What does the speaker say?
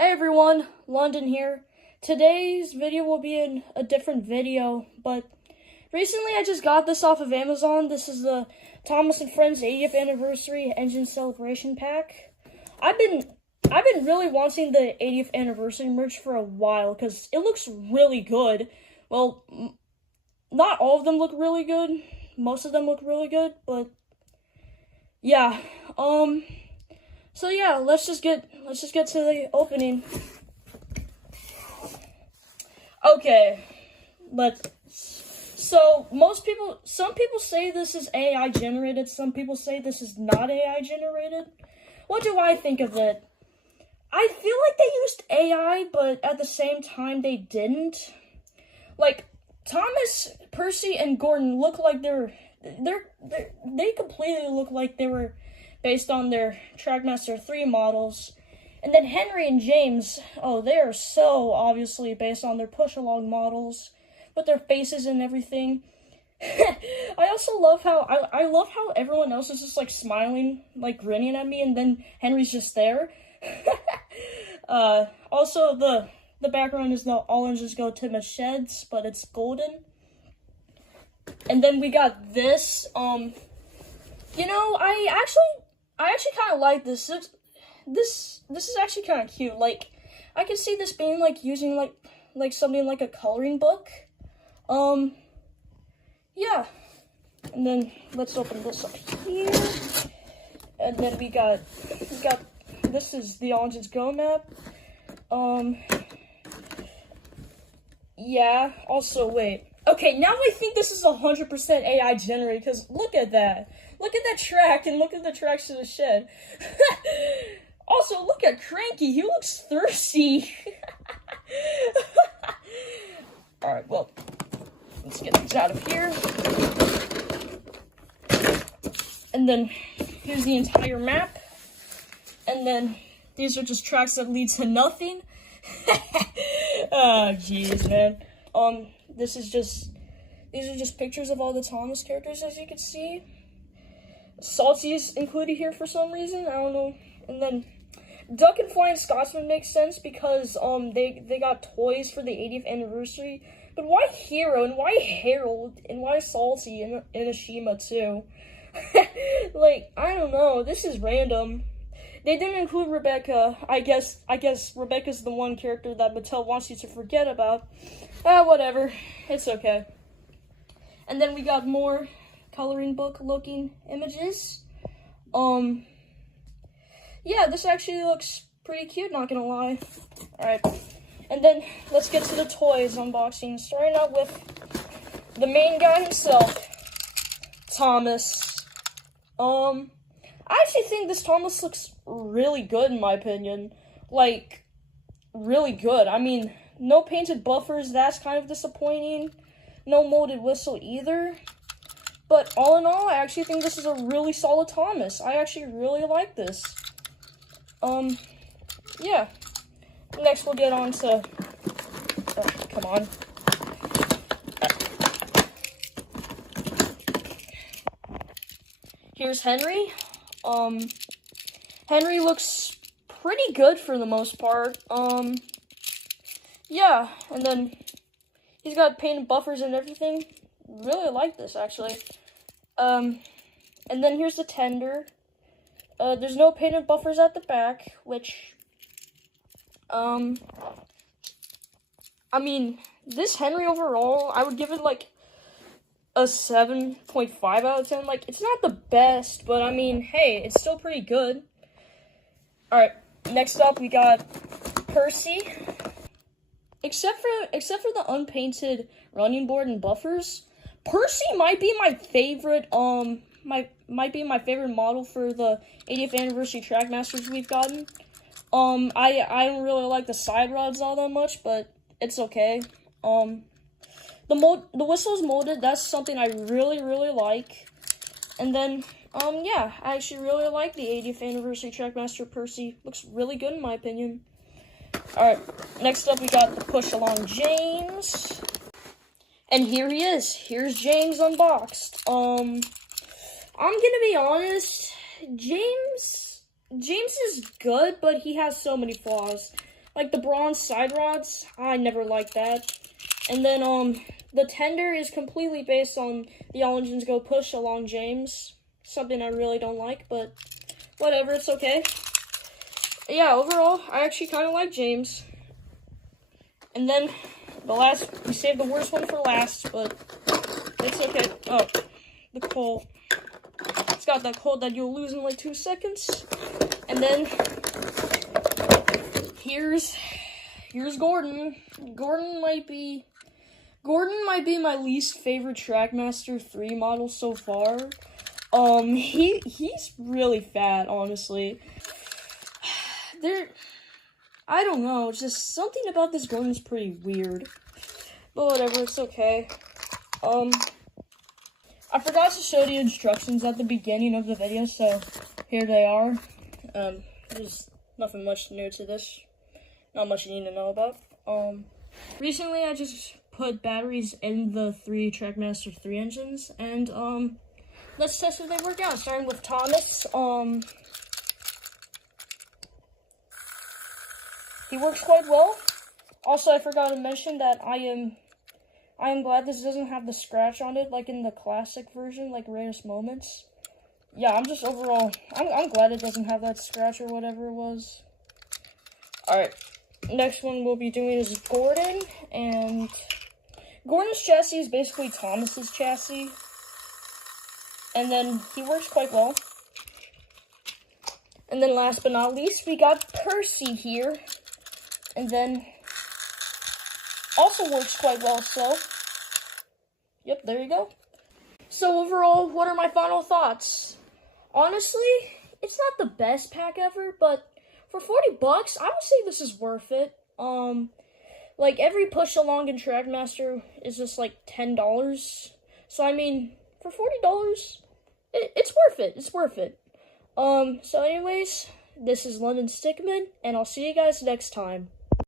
Hey everyone, London here. Today's video will be in a different video, but recently I just got this off of Amazon. This is the Thomas and Friends 80th Anniversary Engine Celebration Pack. I've been really wanting the 80th Anniversary merch for a while because it looks really good. Well, not all of them look really good. Most of them look really good, but yeah. So yeah, let's just get to the opening. Okay, so some people say this is AI generated, some people say this is not AI generated. What do I think of it? I feel like they used AI, but at the same time they didn't. Like, Thomas, Percy, and Gordon look like they completely look like they were based on their Trackmaster 3 models. And then Henry and James, oh, they are so obviously based on their push-along models, with their faces and everything. I also love how, I love how everyone else is just, like, smiling, like, grinning at me, and then Henry's just there. Also, the background is the All Engines Go Timid Sheds, but it's golden. And then we got this, you know, I actually kind of like this. This is actually kind of cute. Like, I can see this being like using like something like a coloring book. Yeah. And then let's open this up here. And then we got this is the All Engines Go map. Yeah. Also, wait. Okay, now I think this is 100% AI generated, because look at that. Look at that track, and look at the tracks to the shed. Also, look at Cranky. He looks thirsty. Alright, well, let's get these out of here. And then, here's the entire map. And then, these are just tracks that lead to nothing. Oh, jeez, man. These are just pictures of all the Thomas characters, as you can see. Salty's included here for some reason, I don't know. And then Duck and Flying Scotsman makes sense because they got toys for the 80th anniversary. But why Hero, and why Harold, and why Salty and Ashima too? Like, I don't know, this is random. They didn't include Rebecca. I guess Rebecca's the one character that Mattel wants you to forget about. Whatever. It's okay. And then we got more coloring book looking images. Yeah, this actually looks pretty cute, not gonna lie. Alright. And then let's get to the toys unboxing. Starting out with the main guy himself, Thomas. I actually think this Thomas looks really good in my opinion. Like, really good. I mean, no painted buffers, that's kind of disappointing. No molded whistle either. But all in all, I actually think this is a really solid Thomas. I actually really like this. Yeah. Next we'll get on to, come on. Here's Henry. Henry looks pretty good for the most part. Yeah, and then he's got painted buffers and everything. Really like this, actually. And then here's the tender. There's no painted buffers at the back, which, I mean, this Henry overall, I would give it, like, a 7.5 out of 10. Like, it's not the best, but, I mean, hey, it's still pretty good. Alright, next up, we got Percy. Except for the unpainted running board and buffers, Percy might be my favorite, might be my favorite model for the 80th anniversary Trackmasters we've gotten. I don't really like the side rods all that much, but it's okay. The whistle's molded, that's something I really, really like. And then, yeah, I actually really like the 80th anniversary Trackmaster Percy. Looks really good in my opinion. Alright, next up we got the push-along James. And here he is. Here's James unboxed. I'm gonna be honest, James is good, but he has so many flaws. Like the bronze side rods, I never liked that. And then the tender is completely based on the All Engines Go push along James. Something I really don't like, but whatever, it's okay. Yeah, overall, I actually kind of like James. And then we saved the worst one for last, but it's okay. Oh, the coal. It's got that coal that you'll lose in like 2 seconds. And then here's Gordon. Gordon might be my least favorite Trackmaster 3 model so far. He's really fat, honestly. I don't know, just something about this Gordon's pretty weird. But whatever, it's okay. I forgot to show the instructions at the beginning of the video, so here they are. There's nothing much new to this. Not much you need to know about. Recently I just put batteries in the 3 Trackmaster 3 engines, and let's test if they work out. Starting with Thomas. He works quite well. Also, I forgot to mention that I am glad this doesn't have the scratch on it like in the classic version, like Rarest Moments. Yeah, I'm just overall, I'm glad it doesn't have that scratch or whatever it was. Alright, next one we'll be doing is Gordon, and Gordon's chassis is basically Thomas's chassis. And then he works quite well. And then last but not least, we got Percy here. And then also works quite well, so yep, there you go. So overall, what are my final thoughts? Honestly, it's not the best pack ever, but for 40 bucks, I would say this is worth it. Like every push along in Trackmaster is just like $10. So I mean, for $40, it's worth it. It's worth it. So anyways, this is London Stickman, and I'll see you guys next time.